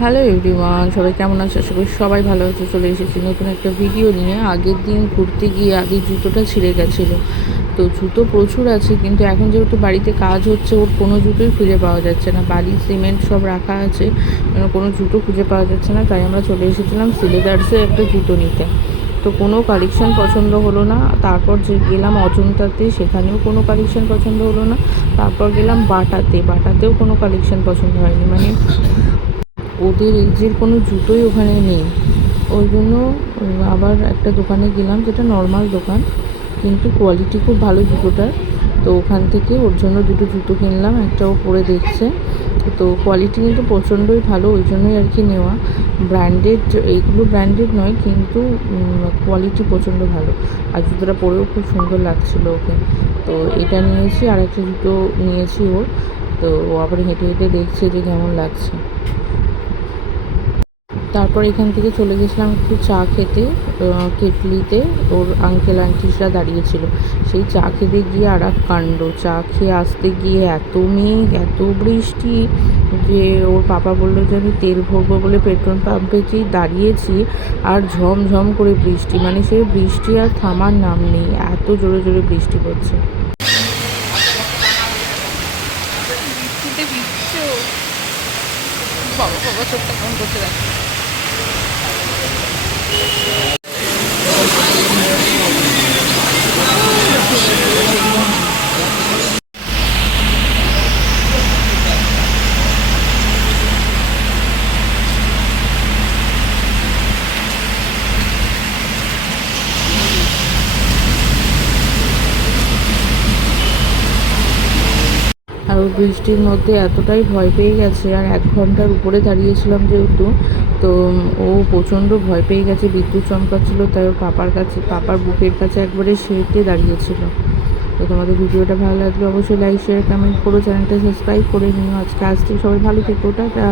Hello everyone সবাই কেমন আছে? আশা করি সবাই ভালো আছে। চলে এসেছি নতুন একটা ভিডিও নিয়ে। আগের দিন ঘুরতে গিয়ে আগের জুতোটা ছিঁড়ে গেছিল। তো জুতো প্রচুর আছে, কিন্তু এখন যেহেতু বাড়িতে কাজ হচ্ছে, ওর কোনো জুতোই খুঁজে পাওয়া যাচ্ছে না। বালি সিমেন্ট সব রাখা আছে মানে কোনো জুতো খুঁজে পাওয়া যাচ্ছে না। তাই আমরা চলে এসেছিলাম সিলেদার্সে একটা জুতো নিতে। তো কোনো কালেকশন পছন্দ হলো না। তারপর যে গেলাম অজন্তাতে, সেখানেও কোনো কালেকশন পছন্দ হলো না। তারপর গেলাম বাটাতে। বাটাতেও কোনো কালেকশন পছন্দ হয়নি। মানে ওদের এজের কোনো জুতোই ওখানে নেই। ওই জন্য আবার একটা দোকানে গেলাম যেটা নর্মাল দোকান, কিন্তু কোয়ালিটি খুব ভালো জুতোটার। তো ওখান থেকে ওর জন্য দুটো জুতো কিনলাম একটা ও পরে দেখছে। তো কোয়ালিটি কিন্তু প্রচণ্ডই ভালো, ওই জন্যই আর কি নেওয়া। ব্র্যান্ডেড এইগুলো ব্র্যান্ডেড নয়, কিন্তু কোয়ালিটি প্রচণ্ড ভালো। আর জুতোটা পরেও খুব সুন্দর লাগছিল ওকে। তো এটা নিয়েছি আর একটা জুতো নিয়েছি ওর। তো ও আবার হেঁটে হেঁটে দেখছে যে কেমন লাগছে। তারপর এখান থেকে চলে গেছিলাম একটু চা খেতে কেটলিতে। ওর আঙ্কেল আন্টিসরা দাঁড়িয়েছিল। সেই চা খেতে গিয়ে আর এক কাণ্ড। চা খেয়ে আসতে গিয়ে এত মেঘ, এত বৃষ্টি যে ওর পাপা বলল যে, আমি তেল ভরবো বলে পেট্রোল পাম্পে যেই দাঁড়িয়েছি আর ঝমঝম করে বৃষ্টি। মানে সেই বৃষ্টি আর থামার নাম নেই। এত জোরে জোরে বৃষ্টি পড়ছে। বাবা বাবা, চোখটা আর ওই বৃষ্টির মধ্যে এতটাই ভয় পেয়ে গেছে, আর এক ঘণ্টার উপরে দাঁড়িয়েছিলাম যেহেতু, তো ও প্রচণ্ড ভয় পেয়ে গেছে, বিদ্যুৎ চমকাচ্ছিল, তাই ওর পাপার কাছে, পাপার বুকের কাছে একবারে সেটে দাঁড়িয়েছিল। তো তোমাদের ভিডিওটা ভালো লাগলে অবশ্যই লাইক শেয়ার কমেন্ট করো, চ্যানেলটা সাবস্ক্রাইব করে নিও। আজকে আজকে সবাই ভালো থেকো, টাটা।